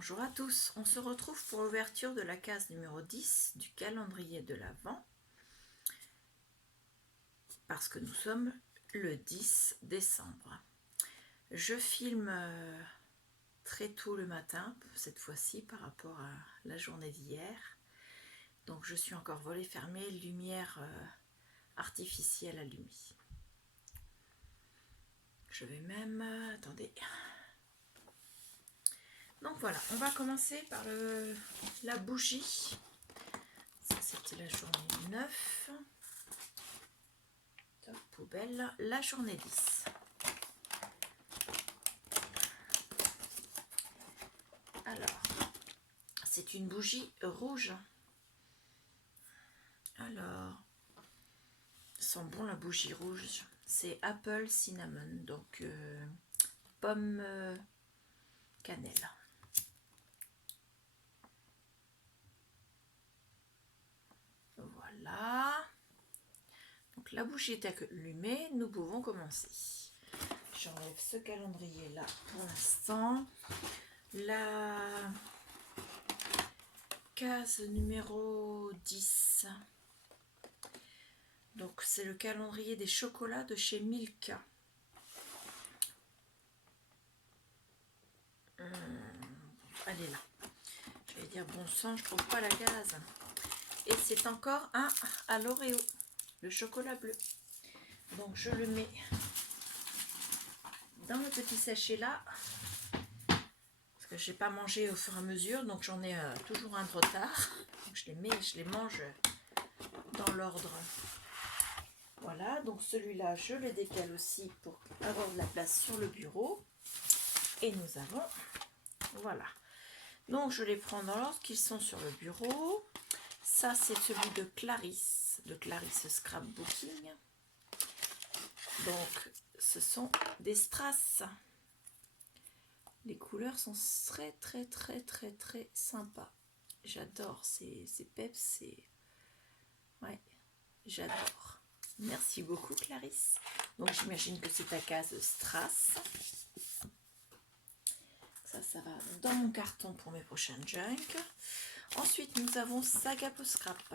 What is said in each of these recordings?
Bonjour à tous, on se retrouve pour l'ouverture de la case numéro 10 du calendrier de l'Avent, parce que nous sommes le 10 décembre. Je filme très tôt le matin, cette fois-ci par rapport à la journée d'hier. Donc je suis encore volet fermé, lumière artificielle allumée. Je vais même... attendez... Donc voilà, on va commencer par la bougie. Ça, c'était la journée 9. Top, poubelle. La journée 10. Alors, c'est une bougie rouge. Alors, sent bon la bougie rouge. C'est Apple Cinnamon, donc pomme cannelle. Voilà. Donc la bougie est allumée, nous pouvons commencer. J'enlève ce calendrier là pour l'instant. La case numéro 10. Donc c'est le calendrier des chocolats de chez Milka. Elle est là. Je vais dire bon sang, je trouve pas la case. Et c'est encore un à l'Oreo, le chocolat bleu. Donc je le mets dans le petit sachet là, parce que je n'ai pas mangé au fur et à mesure, donc j'en ai toujours un de retard. Donc je les mange dans l'ordre. Voilà, donc celui-là je le décale aussi pour avoir de la place sur le bureau. Et nous avons, voilà. Donc je les prends dans l'ordre qu'ils sont sur le bureau. Ça c'est celui de Clarisse Scrapbooking. Donc ce sont des strass. Les couleurs sont très sympas. J'adore ces peps, ouais, j'adore. Merci beaucoup Clarisse. Donc j'imagine que c'est ta case strass. Ça va dans mon carton pour mes prochaines junk. Ensuite nous avons Saga Post Scrap.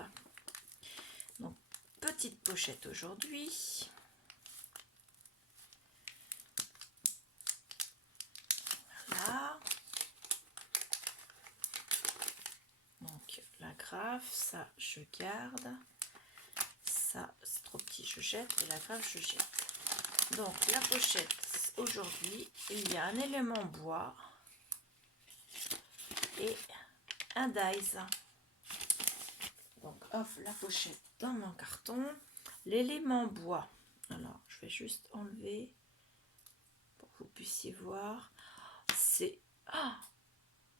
Donc petite pochette aujourd'hui. Voilà. Donc la graphe, ça je garde. Ça c'est trop petit, je jette. Et la graphe je jette. Donc la pochette aujourd'hui, il y a un élément bois et un dies. Donc offre la pochette dans mon carton. L'élément bois, alors je vais juste enlever pour que vous puissiez voir. C'est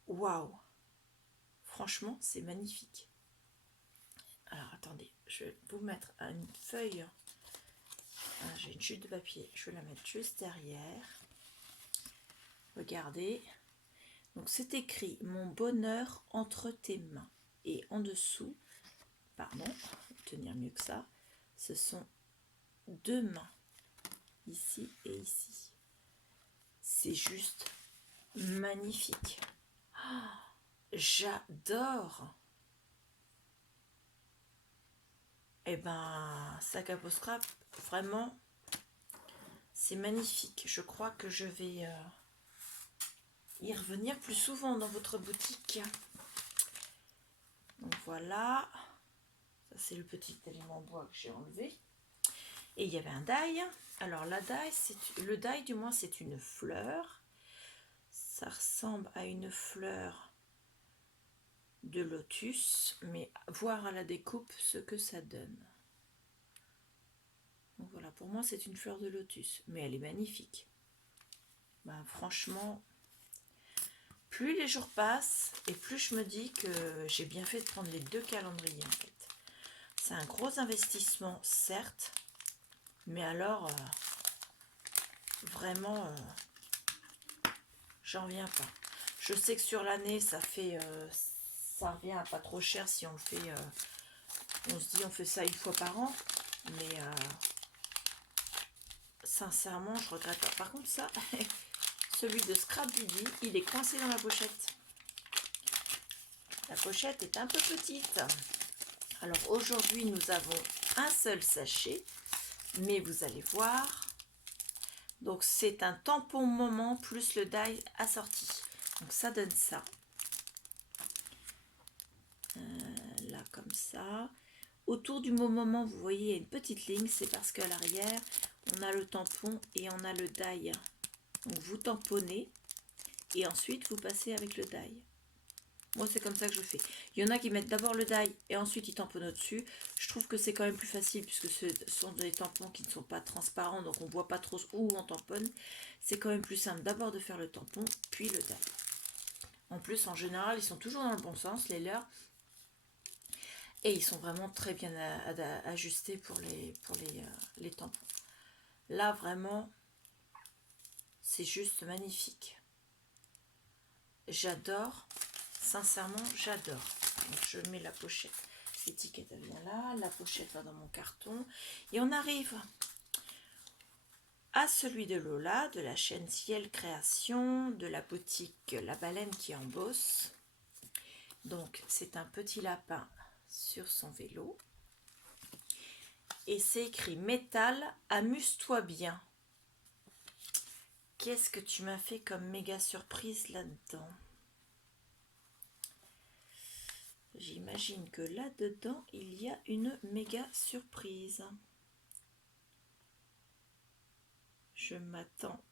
waouh, franchement c'est magnifique. Alors attendez, je vais vous mettre une feuille. J'ai une chute de papier, je vais la mettre juste derrière. Regardez, donc c'est écrit mon bonheur entre tes mains, et en dessous, pardon, tenir mieux que ça, ce sont deux mains, ici et ici. C'est juste magnifique. J'adore. Et ben Saga Post Scrap, vraiment c'est magnifique. Je crois que je vais y revenir plus souvent dans votre boutique. Donc voilà, ça c'est le petit élément bois que j'ai enlevé. Et il y avait un die. Alors la die, le die du moins c'est une fleur. Ça ressemble à une fleur de lotus, mais voir à la découpe ce que ça donne. Donc voilà, pour moi c'est une fleur de lotus, mais elle est magnifique. Ben, franchement, plus les jours passent et plus je me dis que j'ai bien fait de prendre les deux calendriers en fait. C'est un gros investissement certes, mais alors vraiment j'en reviens pas. Je sais que sur l'année ça fait ça revient à pas trop cher si on le fait, on se dit on fait ça une fois par an, mais sincèrement je regrette pas. Par contre ça celui de Scrap Didi, il est coincé dans la pochette. La pochette est un peu petite. Alors aujourd'hui, nous avons un seul sachet, mais vous allez voir. Donc c'est un tampon moment plus le die assorti. Donc ça donne ça. Là comme ça. Autour du mot moment, vous voyez, il y a une petite ligne. C'est parce qu'à l'arrière, on a le tampon et on a le die. Donc vous tamponnez et ensuite vous passez avec le die. Moi c'est comme ça que je fais. Il y en a qui mettent d'abord le die et ensuite ils tamponnent au-dessus. Je trouve que c'est quand même plus facile puisque ce sont des tampons qui ne sont pas transparents, donc on ne voit pas trop où on tamponne. C'est quand même plus simple d'abord de faire le tampon puis le die. En plus en général ils sont toujours dans le bon sens, les leurs. Et ils sont vraiment très bien ajustés pour les tampons. Là vraiment c'est juste magnifique. J'adore. Sincèrement, j'adore. Donc, je mets la pochette. L'étiquette, elle vient là. La pochette va dans mon carton. Et on arrive à celui de Lola, de la chaîne Ciel Création, de la boutique La Baleine qui embosse. Donc, c'est un petit lapin sur son vélo. Et c'est écrit métal, amuse-toi bien. Qu'est-ce que tu m'as fait comme méga surprise là-dedans? J'imagine que là-dedans, il y a une méga surprise. Je m'attends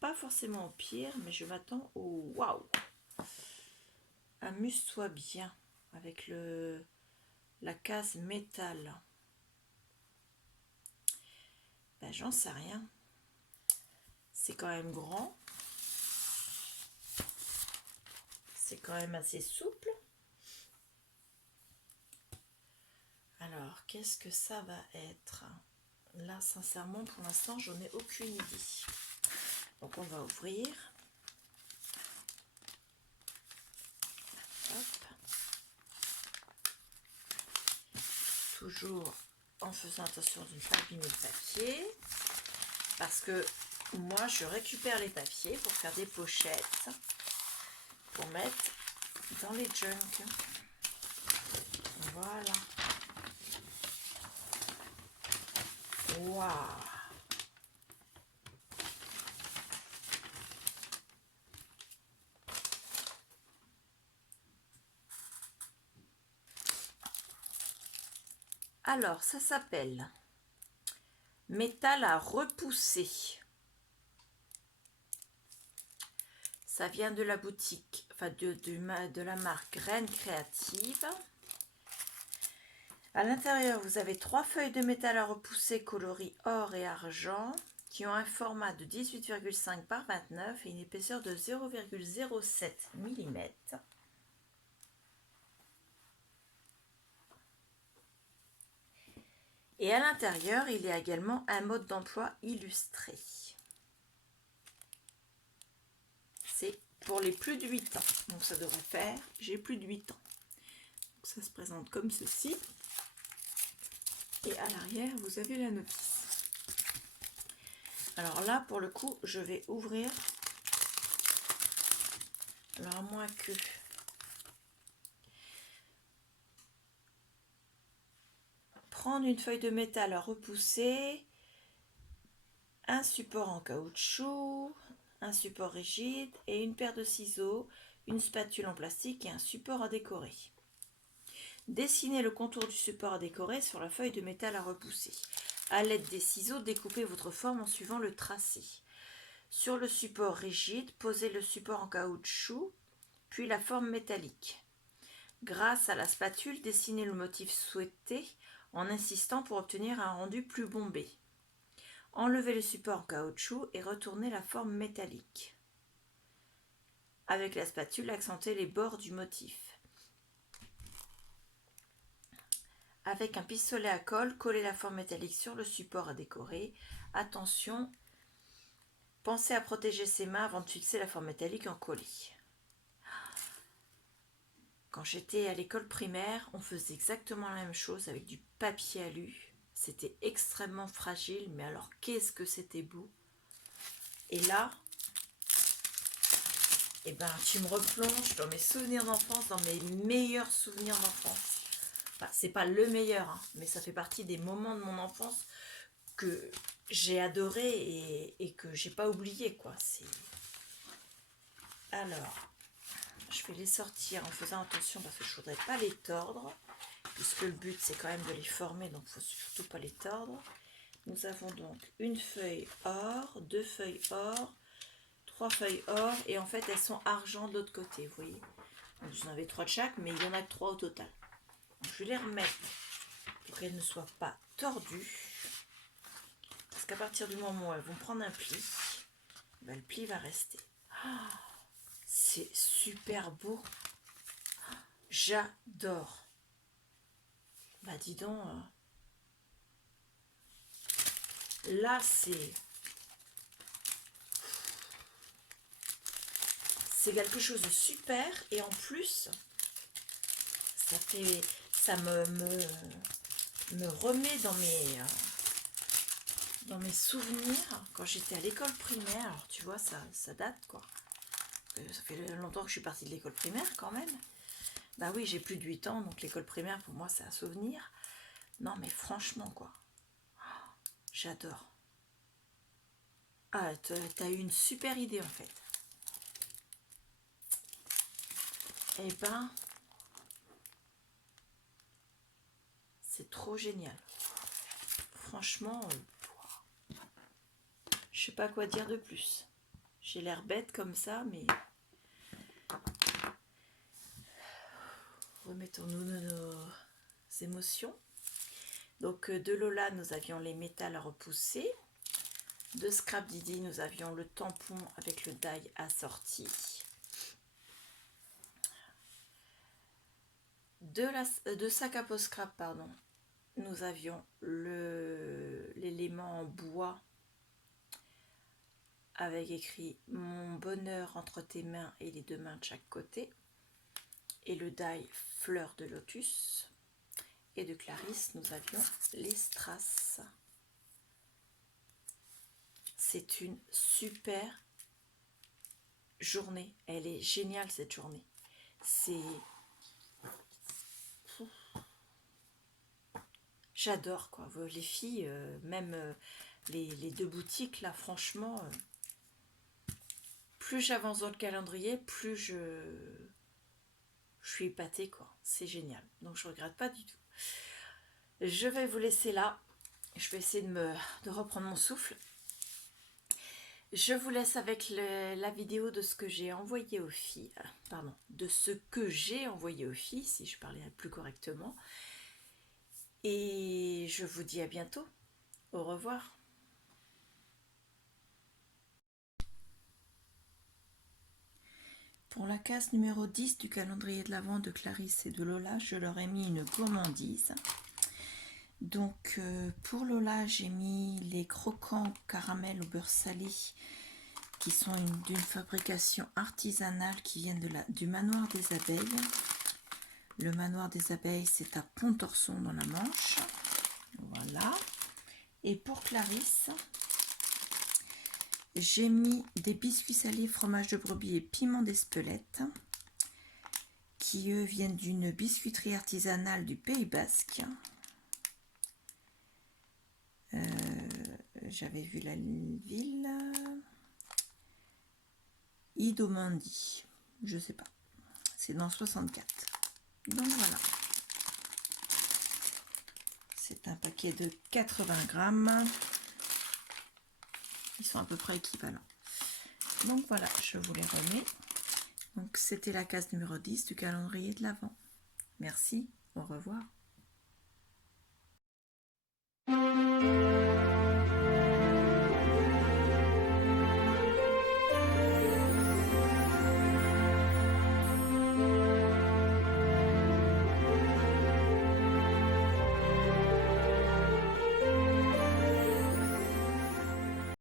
pas forcément au pire, mais je m'attends au waouh. Amuse-toi bien avec la case métal. Ben, j'en sais rien. C'est quand même grand. C'est quand même assez souple. Alors, qu'est-ce que ça va être? Là, sincèrement, pour l'instant, j'en ai aucune idée. Donc, on va ouvrir. Hop. Toujours en faisant attention de ne pas abîmer le papier. Parce que moi, je récupère les papiers pour faire des pochettes. Pour mettre dans les junk. Voilà. Waouh! Alors, ça s'appelle métal à repousser. Ça vient de la boutique, enfin de la marque Graines Créatives. À l'intérieur, vous avez 3 feuilles de métal à repousser coloris or et argent qui ont un format de 18,5 par 29 et une épaisseur de 0,07 mm. Et à l'intérieur, il y a également un mode d'emploi illustré. C'est pour les plus de 8 ans. Donc ça devrait faire, j'ai plus de 8 ans. Donc ça se présente comme ceci. Et à l'arrière, vous avez la notice. Alors là, pour le coup, je vais ouvrir. Alors à moins que... Prendre une feuille de métal à repousser, un support en caoutchouc, un support rigide et une paire de ciseaux, une spatule en plastique et un support à décorer. Dessinez le contour du support à décorer sur la feuille de métal à repousser. À l'aide des ciseaux, découpez votre forme en suivant le tracé. Sur le support rigide, posez le support en caoutchouc, puis la forme métallique. Grâce à la spatule, dessinez le motif souhaité en insistant pour obtenir un rendu plus bombé. Enlevez le support en caoutchouc et retournez la forme métallique. Avec la spatule, accentuez les bords du motif. Avec un pistolet à colle, collez la forme métallique sur le support à décorer. Attention, pensez à protéger ses mains avant de fixer la forme métallique en collé. Quand j'étais à l'école primaire, on faisait exactement la même chose avec du papier alu. C'était extrêmement fragile, mais alors qu'est-ce que c'était beau. Et là, et ben tu me replonges dans mes souvenirs d'enfance, dans mes meilleurs souvenirs d'enfance. Enfin, c'est pas le meilleur, hein, mais ça fait partie des moments de mon enfance que j'ai adoré et que j'ai pas oublié, quoi. Alors, je vais les sortir en faisant attention parce que je voudrais pas les tordre, puisque le but c'est quand même de les former, donc il faut surtout pas les tordre. Nous avons donc une feuille or, 2 feuilles or, 3 feuilles or, et en fait elles sont argent de l'autre côté, vous voyez. Donc, j'en avais 3 de chaque, mais il y en a que 3 au total. Donc, je vais les remettre pour qu'elles ne soient pas tordues, parce qu'à partir du moment où elles vont prendre un pli, ben, le pli va rester. Oh, c'est super beau, j'adore. Bah dis donc, là c'est quelque chose de super, et en plus ça me remet dans mes souvenirs quand j'étais à l'école primaire. Alors tu vois, ça date, quoi. Ça fait longtemps que je suis partie de l'école primaire quand même. Bah oui, j'ai plus de 8 ans, donc l'école primaire pour moi c'est un souvenir. Non mais franchement, quoi, j'adore. Ah, t'as eu une super idée en fait. Eh ben, c'est trop génial. Franchement, je sais pas quoi dire de plus. J'ai l'air bête comme ça, mais remettons-nous nos émotions. Donc de Lola, nous avions les métals repousser. De Scrap Didi, nous avions le tampon avec le die assorti. De Sac à Peau Scrap, pardon, nous avions l'élément en bois avec écrit « Mon bonheur entre tes mains et les 2 mains de chaque côté » et le die « Fleur de lotus ». Et de Clarisse, nous avions les strass. C'est une super journée. Elle est géniale, cette journée. J'adore, quoi. Les filles, même les 2 boutiques, là, franchement, plus j'avance dans le calendrier, plus je suis épatée, quoi. C'est génial. Donc, je regrette pas du tout. Je vais vous laisser là. Je vais essayer de reprendre mon souffle. Je vous laisse avec la vidéo de ce que j'ai envoyé aux filles. Pardon, de ce que j'ai envoyé aux filles, si je parlais plus correctement. Et je vous dis à bientôt. Au revoir. Pour la case numéro 10 du calendrier de l'Avent de Clarisse et de Lola, je leur ai mis une gourmandise. Donc pour Lola, j'ai mis les croquants caramel au beurre salé qui sont d'une fabrication artisanale qui viennent du manoir des abeilles. Le manoir des abeilles, c'est à Pontorson dans la Manche. Voilà. Et pour Clarisse, j'ai mis des biscuits salés, fromage de brebis et piment d'Espelette qui eux viennent d'une biscuiterie artisanale du Pays Basque. J'avais vu la ville Idomandi, je sais pas, c'est dans 64. Donc voilà, c'est un paquet de 80 grammes, ils sont à peu près équivalents. Donc voilà, je vous les remets. Donc c'était la case numéro 10 du calendrier de l'Avent. Merci, au revoir.